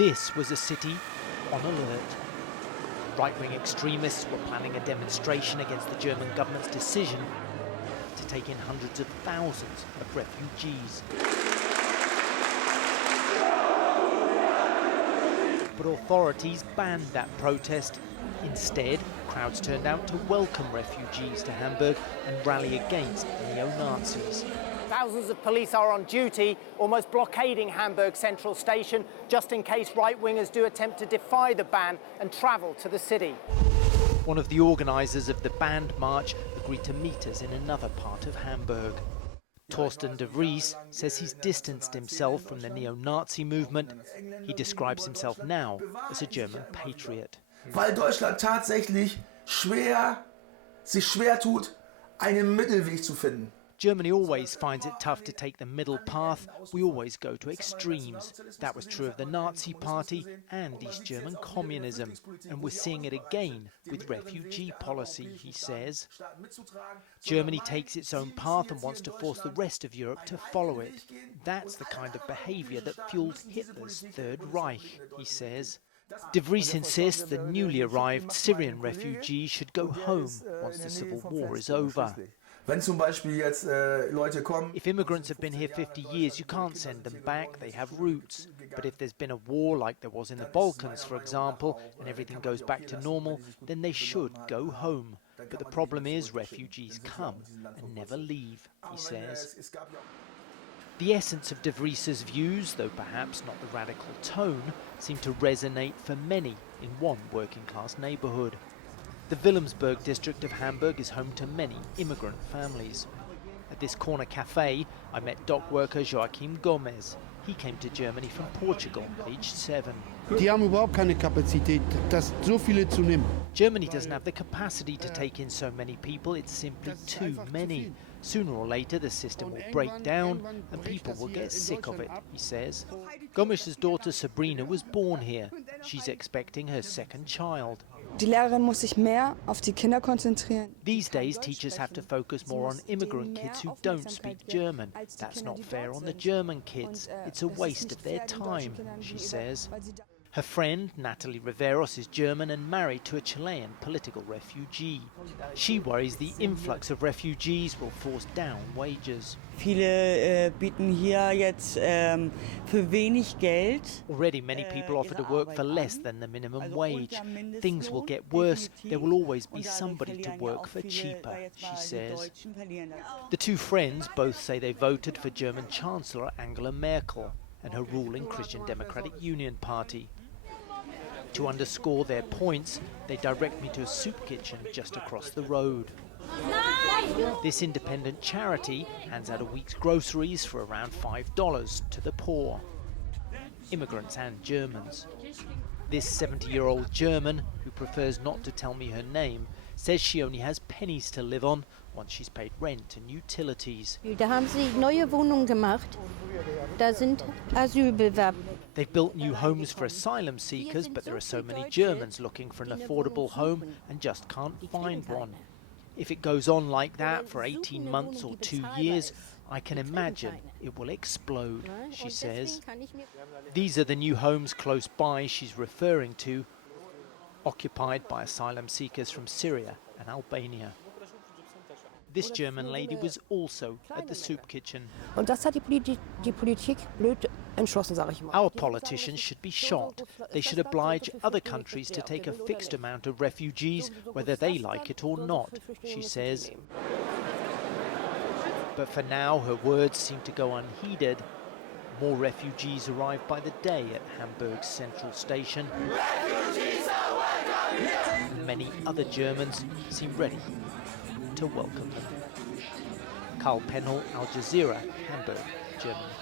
This was a city on alert. Right-wing extremists were planning a demonstration against the German government's decision to take in hundreds of thousands of refugees. But authorities banned that protest. Instead, crowds turned out to welcome refugees to Hamburg and rally against neo-Nazis. Thousands of police are on duty, almost blockading Hamburg Central Station, just in case right-wingers do attempt to defy the ban and travel to the city. One of the organisers of the banned march agreed to meet us in another part of Hamburg. Torsten de Vries says he's distanced himself from the neo-Nazi movement. He describes himself now as a German patriot. Weil Deutschland tatsächlich sich schwer tut, einen Mittelweg zu finden. Germany always finds it tough to take the middle path. We always go to extremes. That was true of the Nazi Party and East German communism. And we're seeing it again with refugee policy, he says. Germany takes its own path and wants to force the rest of Europe to follow it. That's the kind of behaviour that fueled Hitler's Third Reich, he says. De Vries insists the newly arrived Syrian refugees should go home once the civil war is over. If immigrants have been here 50 years, you can't send them back, they have roots. But if there's been a war like there was in the Balkans, for example, and everything goes back to normal, then they should go home. But the problem is refugees come and never leave, he says. The essence of de Vries's views, though perhaps not the radical tone, seem to resonate for many in one working-class neighbourhood. The Wilhelmsburg district of Hamburg is home to many immigrant families. At this corner cafe, I met dock worker Joachim Gomez. He came to Germany from Portugal, aged 7. Die haben überhaupt keine Kapazität, so viele zu nehmen. Germany doesn't have the capacity to take in so many people. It's simply too many. Sooner or later, the system will break down and people will get sick of it, he says. Gomez's daughter Sabrina was born here. She's expecting her second child. Die Lehrerin muss sich mehr auf die Kinder konzentrieren. These days, teachers have to focus more on immigrant kids who don't speak German. That's not fair on the German kids. It's a waste of their time, she says. Her friend, Natalie Riveros, is German and married to a Chilean political refugee. She worries the influx of refugees will force down wages. Viele bieten hier jetzt für wenig Geld. Already many people offer to work for less than the minimum wage. Things will get worse. There will always be somebody to work for cheaper, she says. The two friends both say they voted for German Chancellor Angela Merkel and her ruling Christian Democratic Union Party. To underscore their points, they direct me to a soup kitchen just across the road. This independent charity hands out a week's groceries for around $5 to the poor, immigrants and Germans. This 70-year-old German, who prefers not to tell me her name, says she only has pennies to live on once she's paid rent and utilities. Da haben sie neue Wohnungen gemacht. Da sind Asylbewerber. They've built new homes for asylum seekers, but there are so many Germans looking for an affordable home and just can't find one. If it goes on like that for 18 months or 2 years, I can imagine it will explode, she says. These are the new homes close by she's referring to, occupied by asylum seekers from Syria and Albania. This German lady was also at the soup kitchen. Und das hat die Politik blöd entschlossen, sage ich mal. Our politicians should be shot. They should oblige other countries to take a fixed amount of refugees, whether they like it or not, she says. But for now, her words seem to go unheeded. More refugees arrive by the day at Hamburg's central station. Many other Germans seem ready to welcome them. Karl Penhaul, Aljazeera, Hamburg, Germany.